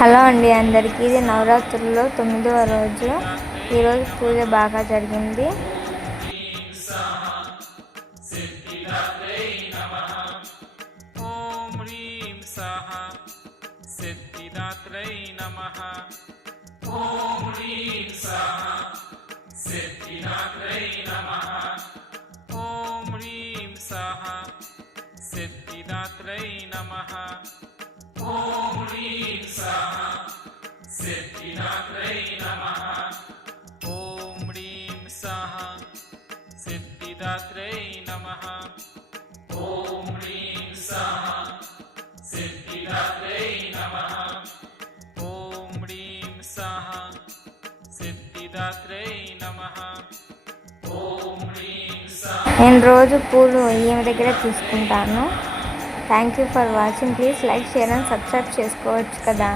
హలో అండి అందరికీ. ఇది నవరాత్రుల్లో 9వ రోజు. ఈరోజు పూజ బాగా జరిగింది. ఓం హ్రీం స్వాహా సిద్ధిదాత్రై నమః. ఓం హ్రీం స్వాహా సిద్ధిదాత్రై నమః. ఓం హ్రీం స్వాహా సిద్ధిదాత్రై నమః. ఓం హ్రీం స్వాహా సిద్ధిదాత్రై నమః. ఓం హ్రీం స్వాహా. నేను రోజు పూలు ఈమె దగ్గర తీసుకుంటాను. Thank you for watching. Please like, share and subscribe చేసుకోవచ్చు కదా.